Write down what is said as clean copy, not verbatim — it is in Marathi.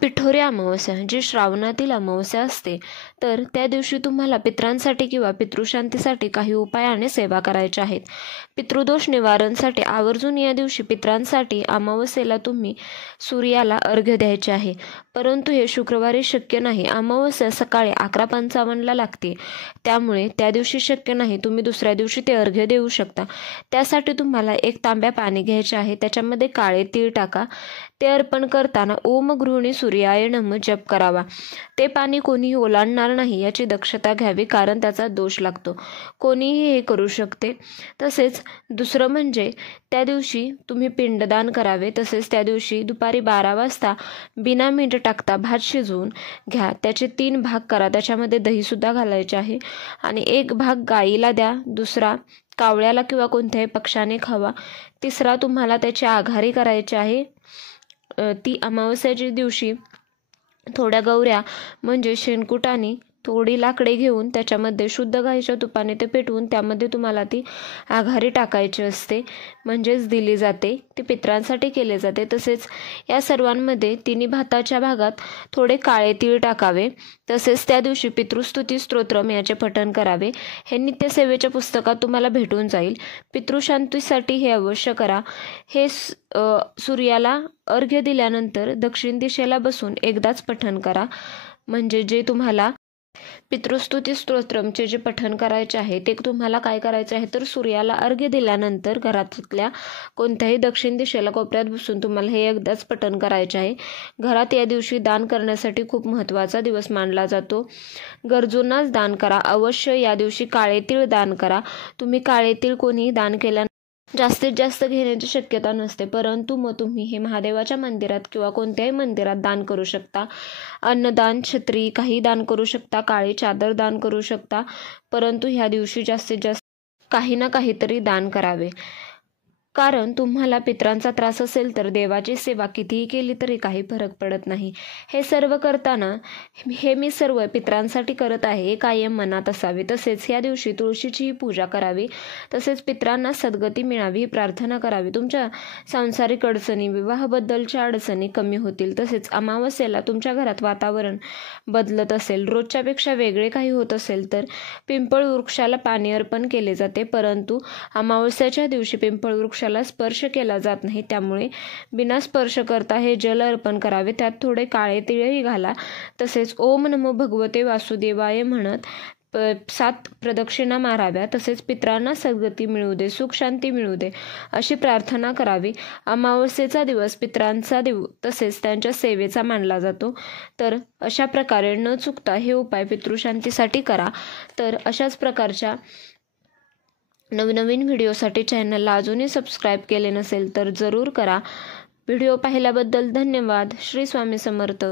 पिठोरी अमावस्या जी श्रावणातील अमावस्या असते, तर त्या दिवशी तुम्हाला पितरांसाठी किंवा पितृशांतीसाठी काही उपाय आणि सेवा करायच्या आहेत. पितृदोष निवारणसाठी आवर्जून या दिवशी पितरांसाठी अमावस्येला तुम्ही सूर्याला अर्घ्य द्यायचे आहे. परंतु हे शुक्रवारी शक्य नाही. अमावस्या सकाळी 11:55 लागते, त्यामुळे त्या दिवशी शक्य नाही. तुम्ही दुसऱ्या दिवशी ते अर्घ्य देऊ शकता. त्यासाठी तुम्हाला 1 तांब्या पाणी घ्यायचे आहे. त्याच्यामध्ये काळे तीळ टाका. ते अर्पण करताना ओम गृहिणी सूर्याय नमः जप करावा. ते पाणी कोणीही ओलांडणार नाही याची दक्षता घ्यावी, कारण त्याचा दोष लागतो. कोणीही हे करू शकते. तसेच दुसरं म्हणजे त्या दिवशी तुम्ही पिंडदान करावे. तसेच त्या दिवशी दुपारी 12 वाजता बिना मीठ टाकता भात शिजवून घ्या. त्याचे 3 भाग करा. त्याच्यामध्ये दहीसुद्धा घालायचे आहे आणि 1 भाग गाईला द्या, दुसरा कावळ्याला किंवा कोणत्याही पक्षाने खावा, तिसरा तुम्हाला त्याची आघारी करायची आहे. ती अमावस्याच्या दिवशी थोड्या गौऱ्या म्हणजे शेणकुटाने थोडी लाकडे घेऊन त्याच्यामध्ये शुद्ध गाईच्या तुपाने ते पेटवून त्यामध्ये तुम्हाला ती आघारी टाकायची असते, म्हणजेच दिली जाते. ती पितरांसाठी केले जाते. तसेच या सर्वांमध्ये तिन्ही भाताच्या भागात थोडे काळे तीळ टाकावे. तसेच त्या दिवशी पितृस्तुती स्तोत्रम याचे पठण करावे. हे नित्यसेवेच्या पुस्तकात तुम्हाला भेटून जाईल. पितृशांतीसाठी हे अवश्य करा. हे सूर्याला अर्घ्य दिल्यानंतर दक्षिण दिशेला बसून एकदाच पठण करा. म्हणजे जे तुम्हाला पितृस्तुती स्तोत्रमचे जे पठण करायचे आहे ते तुम्हाला काय करायचे आहे, तर सूर्याला अर्घ्य दिल्यानंतर घरातल्या कोणत्याही दक्षिण दिशेला कोपऱ्यात बसून तुम्हाला हे एकदाच पठण करायचे आहे. घरात या दिवशी दान करण्यासाठी खूप महत्त्वाचा दिवस मानला जातो. गरजूंनाच दान करा. अवश्य या दिवशी काळे तीळ दान करा. तुम्ही काळे तीळ कोणीही दान केल्यानंतर जास्तीत जास्त घेण्याची शक्यता नसते, परंतु मग तुम्ही हे महादेवाच्या मंदिरात किंवा कोणत्याही मंदिरात दान करू शकता. अन्नदान, छत्री काही दान करू शकता. काळी चादर दान करू शकता. परंतु ह्या दिवशी जास्तीत जास्त काही ना काहीतरी दान करावे. कारण तुम्हाला पितरांचा त्रास असेल तर देवाची सेवा कितीही केली तरी काही फरक पडत नाही. हे सर्व करताना हे मी सर्व पितरांसाठी करत आहे हे कायम मनात असावे. तसेच या दिवशी तुळशीचीही पूजा करावी. तसेच पितरांना सद्गती मिळावी ही प्रार्थना करावी. तुमच्या सांसारिक अडचणी, विवाहाबद्दलच्या अडचणी कमी होतील. तसेच अमावस्येला तुमच्या घरात वातावरण बदलत असेल, रोजच्यापेक्षा वेगळे काही होत असेल तर पिंपळ वृक्षाला पाणी अर्पण केले जाते. परंतु अमावस्याच्या दिवशी पिंपळ वृक्ष स्पर्श केला जात नाही, त्यामुळे बिना स्पर्श करता हे जल अर्पण करावे. त्यात थोडे काळे तिळही घाला. तसेच ओम नमो भगवते वासुदेवाय म्हणत 7 प्रदक्षिणा माराव्या. तसेच पितरांना सद्गती मिळू दे, सुख शांती मिळू दे अशी प्रार्थना करावी. अमावस्येचा दिवस पितरांचा तसेच त्यांच्या सेवेचा मानला जातो. तर अशा प्रकारे न चुकता हे उपाय पितृशांतीसाठी करा. तर अशाच प्रकारच्या नवनवीन व्हिडिओसाठी चॅनलला अजूनही सबस्क्राईब केले नसेल तर जरूर करा. व्हिडिओ पाहिल्याबद्दल धन्यवाद. श्री स्वामी समर्थ.